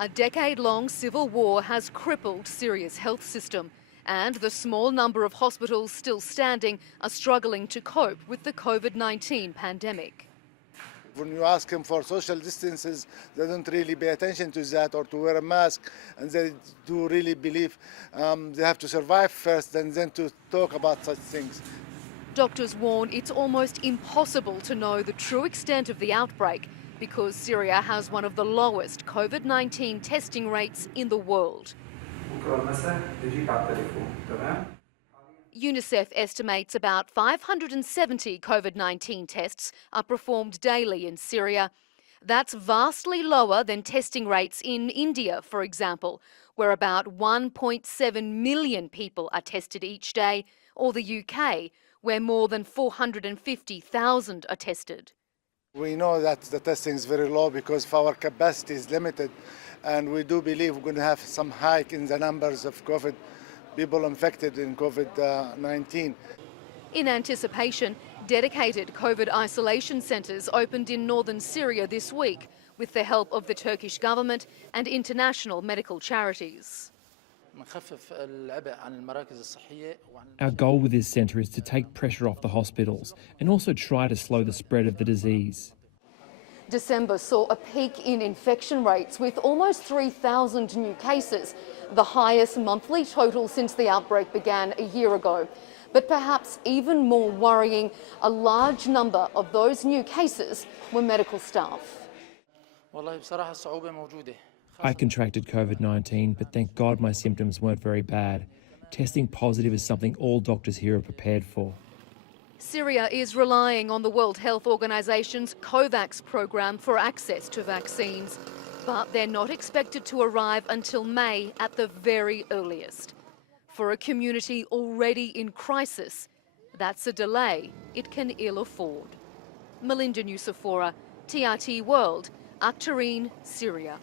A decade-long civil war has crippled Syria's health system, and the small number of hospitals still standing are struggling to cope with the COVID-19 pandemic. When you ask them for social distances, they don't really pay attention to that or to wear a mask, and they do really believe they have to survive first and then to talk about such things. Doctors warn it's almost impossible to know the true extent of the outbreak because Syria has one of the lowest COVID-19 testing rates in the world. UNICEF estimates about 570 COVID-19 tests are performed daily in Syria. That's vastly lower than testing rates in India, for example, where about 1.7 million people are tested each day, or the UK, where more than 450,000 are tested. We know that the testing is very low because our capacity is limited, and we do believe we're going to have some hike in the numbers of COVID people infected in COVID-19. In anticipation, dedicated COVID isolation centres opened in northern Syria this week with the help of the Turkish government and international medical charities. Our goal with this centre is to take pressure off the hospitals and also try to slow the spread of the disease. December saw a peak in infection rates with almost 3,000 new cases, the highest monthly total since the outbreak began a year ago. But perhaps even more worrying, a large number of those new cases were medical staff. I contracted COVID-19, but thank God my symptoms weren't very bad. Testing positive is something all doctors here are prepared for. Syria is relying on the World Health Organization's COVAX program for access to vaccines, but they're not expected to arrive until May at the very earliest. For a community already in crisis, that's a delay it can ill afford. Melinda Nucifora, TRT World, Syria.